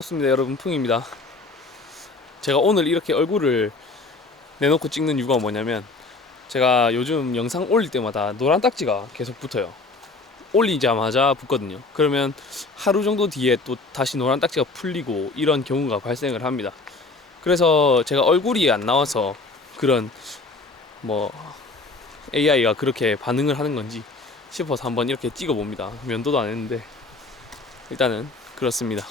반갑습니다 여러분. 풍입니다. 제가 오늘 이렇게 얼굴을 내놓고 찍는 이유가 뭐냐면 제가 요즘 영상 올릴 때마다 노란 딱지가 계속 붙어요. 올리자마자 붙거든요. 그러면 하루 정도 뒤에 또 다시 노란 딱지가 풀리고 이런 경우가 발생을 합니다. 그래서 제가 얼굴이 안 나와서 그런 뭐 AI가 그렇게 반응을 하는 건지 싶어서 한번 이렇게 찍어 봅니다. 면도도 안 했는데 일단은 그렇습니다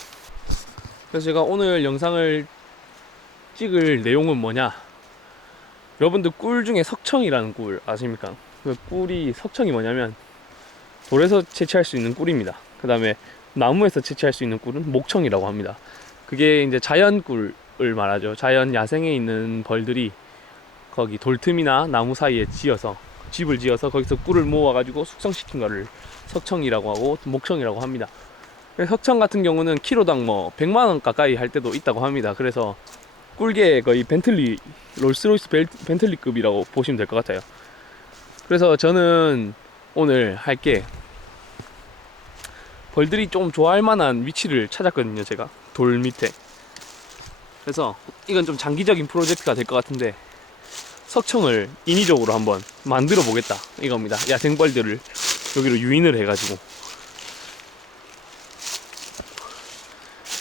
그래서 제가 오늘 영상을 찍을 내용은 뭐냐? 여러분들 꿀 중에 석청이라는 꿀 아십니까? 그 꿀이 석청이 뭐냐면 돌에서 채취할 수 있는 꿀입니다. 그 다음에 나무에서 채취할 수 있는 꿀은 목청이라고 합니다. 그게 이제 자연 꿀을 말하죠. 자연 야생에 있는 벌들이 거기 돌틈이나 나무 사이에 지어서 집을 지어서 거기서 꿀을 모아가지고 숙성시킨 거를 석청이라고 하고 목청이라고 합니다. 석청 같은 경우는 키로당 뭐 100만 원 가까이 할 때도 있다고 합니다. 그래서 꿀게 거의 벤틀리 롤스로이스 벨- 벤틀리급이라고 보시면 될 것 같아요. 그래서 저는 오늘 할 게 벌들이 좀 좋아할 만한 위치를 찾았거든요. 제가 돌 밑에. 그래서 이건 좀 장기적인 프로젝트가 될 것 같은데 석청을 인위적으로 한번 만들어 보겠다 이겁니다. 야생벌들을 여기로 유인을 해가지고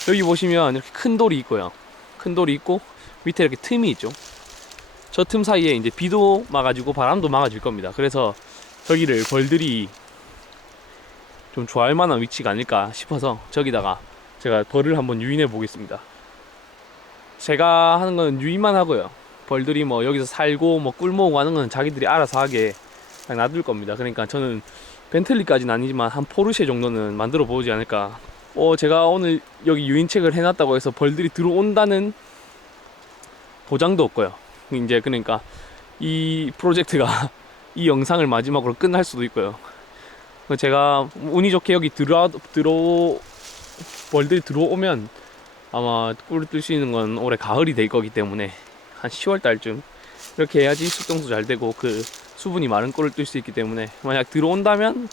여기 보시면 이렇게 큰 돌이 있고요. 큰 돌이 있고 밑에 이렇게 틈이 있죠. 저 틈 사이에 이제 비도 막아주고 바람도 막아줄 겁니다. 그래서 여기를 벌들이 좀 좋아할 만한 위치가 아닐까 싶어서 저기다가 제가 벌을 한번 유인해 보겠습니다. 제가 하는 건 유인만 하고요. 벌들이 뭐 여기서 살고 뭐 꿀 모으고 하는 건 자기들이 알아서 하게 그냥 놔둘 겁니다. 그러니까 저는 벤틀리까지는 아니지만 한 포르쉐 정도는 만들어 보지 않을까 어, 제가 오늘 여기 유인책을 해놨다고 해서 벌들이 들어온다는 보장도 없고요. 이제 그러니까 이 프로젝트가 이 영상을 마지막으로 끝날 수도 있고요. 제가 운이 좋게 여기 들어 들어 벌들이 들어오면 아마 꿀을 뜰 수 있는 건 올해 가을이 될 거기 때문에 한 10월 달쯤 이렇게 해야지 숙성도 잘 되고 그 수분이 많은 꿀을 뜰 수 있기 때문에 만약 들어온다면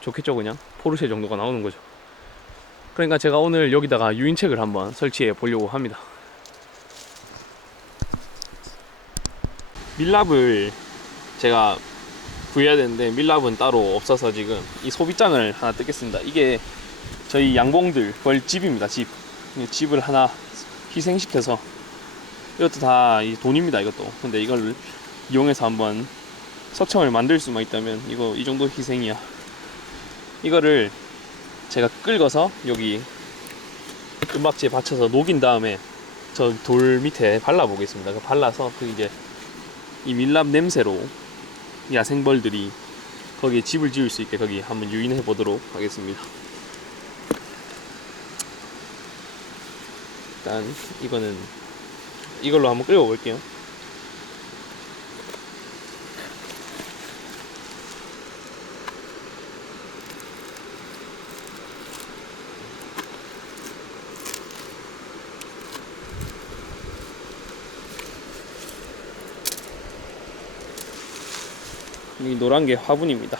좋겠죠 그냥 포르쉐 정도가 나오는 거죠. 그러니까 제가 오늘 여기다가 유인책을 한번 설치해 보려고 합니다. 밀랍을 제가 구해야 되는데 밀랍은 따로 없어서 지금 이 소비장을 하나 뜯겠습니다. 이게 저희 양봉들 벌 집입니다. 집. 이 집을 하나 희생시켜서 이것도 다이 돈입니다. 이것도. 근데 이걸 이용해서 한번 석청을 만들 수만 있다면 이거 이 정도 희생이야. 이거를 제가 끌고서 여기 은박지에 받쳐서 녹인 다음에 저 돌 밑에 발라 보겠습니다. 그 발라서 그 이제 이 밀랍 냄새로 야생벌들이 거기에 집을 지을 수 있게 거기 한번 유인해 보도록 하겠습니다. 일단 이거는 이걸로 한번 끌고 볼게요. 이 노란 게 화분입니다.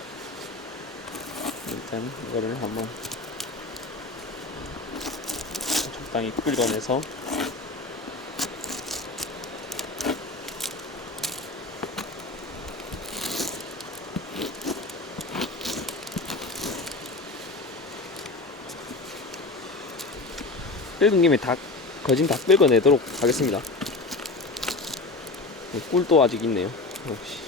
일단 이거를 한번 적당히 끌어내서 끓은 김에 다 거진 다 끌어내도록 하겠습니다. 꿀도 아직 있네요. 역시.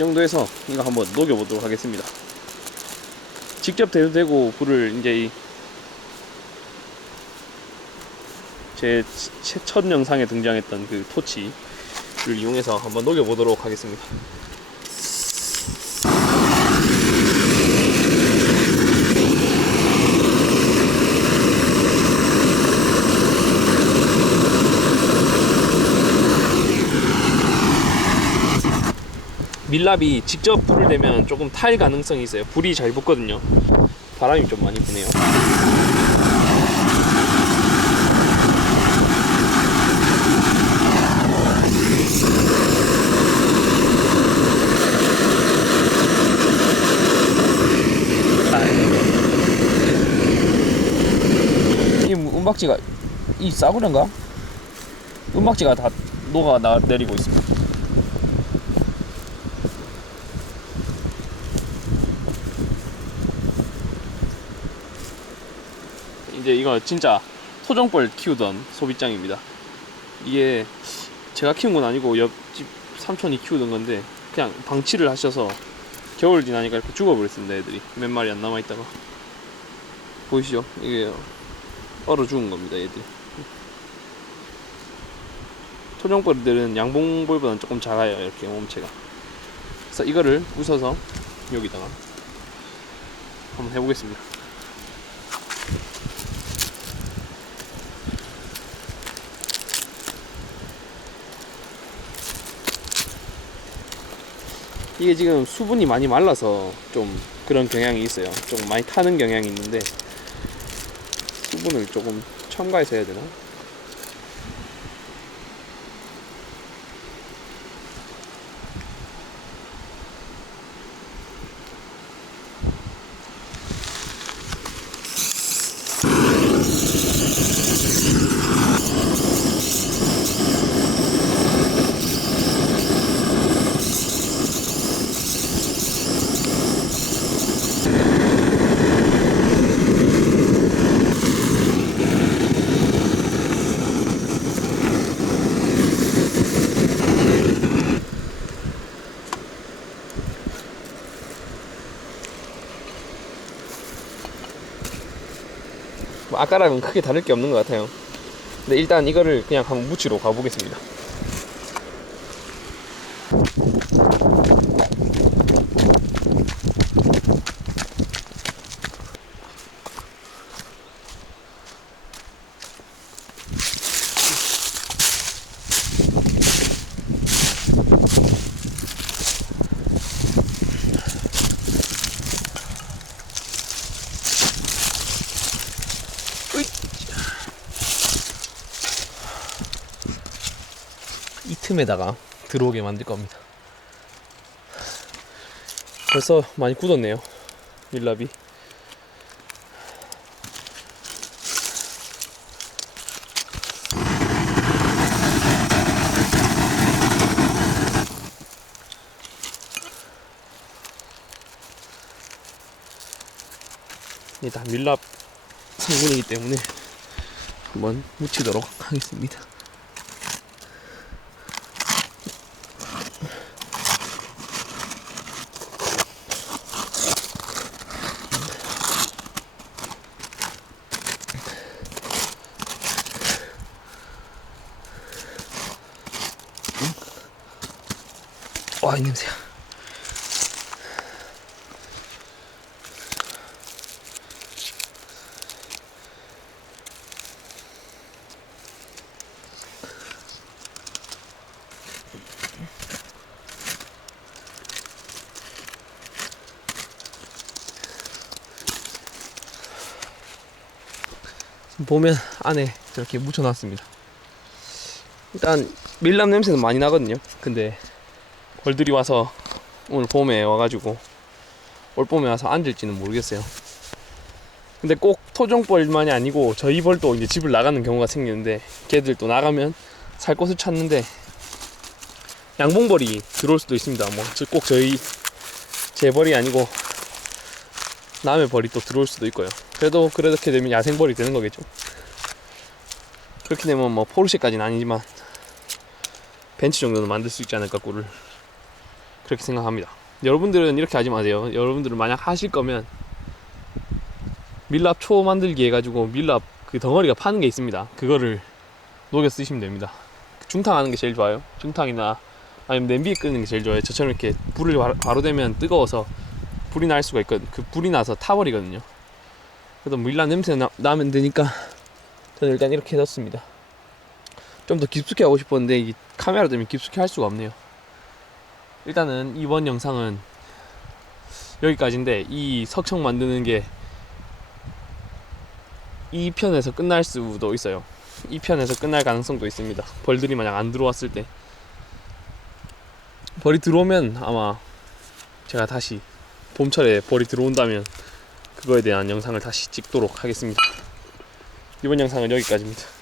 정도에서 이거 한번 녹여보도록 하겠습니다. 직접 대도 되고 불을 이제 제 첫 영상에 등장했던 그 토치를 이용해서 한번 녹여보도록 하겠습니다. 밀랍이 직접 불을 내면 조금 탈 가능성이 있어요. 불이 잘 붙거든요. 바람이 좀 많이 부네요. 이 은박지가 이 싸구려인가? 음박지가 다 녹아 나 내리고 있습니다. 이제 이거 진짜 토종벌 키우던 소비장입니다. 이게 제가 키운 건 아니고 옆집 삼촌이 키우던 건데 그냥 방치를 하셔서 겨울 지나니까 이렇게 죽어버렸습니다 애들이. 몇 마리 안 남아있다가. 보이시죠? 이게 얼어 죽은 겁니다 얘들 토종벌들은 양봉벌보다는 조금 작아요 이렇게 몸체가. 그래서 이거를 부숴서 여기다가 한번 해보겠습니다 이게 지금 수분이 많이 말라서 좀 그런 경향이 있어요. 좀 많이 타는 경향이 있는데 수분을 조금 첨가해서 해야 되나? 아까랑은 크게 다를 게 없는 것 같아요. 근데 일단 이거를 그냥 한번 묻히러 가보겠습니다. 틈에다가 들어오게 만들 겁니다. 벌써 많이 굳었네요. 밀랍이. 다 밀랍 성분이기 때문에 한번 묻히도록 하겠습니다. 와, 이 냄새야. 보면 안에 저렇게 묻혀놨습니다. 일단 밀랍 냄새는 많이 나거든요. 근데 벌들이 와서 오늘 봄에 와가지고 올 봄에 와서 앉을지는 모르겠어요. 근데 꼭 토종벌만이 아니고 저희 벌도 이제 집을 나가는 경우가 생기는데 걔들 또 나가면 살 곳을 찾는데 양봉벌이 들어올 수도 있습니다. 뭐 꼭 저희 제 벌이 아니고 남의 벌이 또 들어올 수도 있고요. 그래도 그렇게 되면 야생벌이 되는 거겠죠. 그렇게 되면 뭐 포르쉐까지는 아니지만 벤치 정도는 만들 수 있지 않을까 꿀을 그렇게 생각합니다. 여러분들은 이렇게 하지 마세요. 여러분들은 만약 하실 거면 밀랍 초 만들기 해가지고 밀랍 그 덩어리가 파는 게 있습니다. 그거를 녹여 쓰시면 됩니다. 중탕하는 게 제일 좋아요. 중탕이나 아니면 냄비에 끓는 게 제일 좋아요. 저처럼 이렇게 불을 바로, 대면 뜨거워서 불이 날 수가 있거든. 그 불이 나서 타버리거든요. 그래도 밀랍 냄새 나, 나면 되니까 저는 일단 이렇게 해뒀습니다. 좀 더 깊숙이 하고 싶었는데 이 카메라 때문에 깊숙이 할 수가 없네요. 일단은 이번 영상은 여기까지인데 이 석청 만드는 게 이 편에서 끝날 수도 있어요. 이 편에서 끝날 가능성도 있습니다. 벌들이 만약 안 들어왔을 때 벌이 들어오면 아마 제가 다시 봄철에 벌이 들어온다면 그거에 대한 영상을 다시 찍도록 하겠습니다. 이번 영상은 여기까지입니다.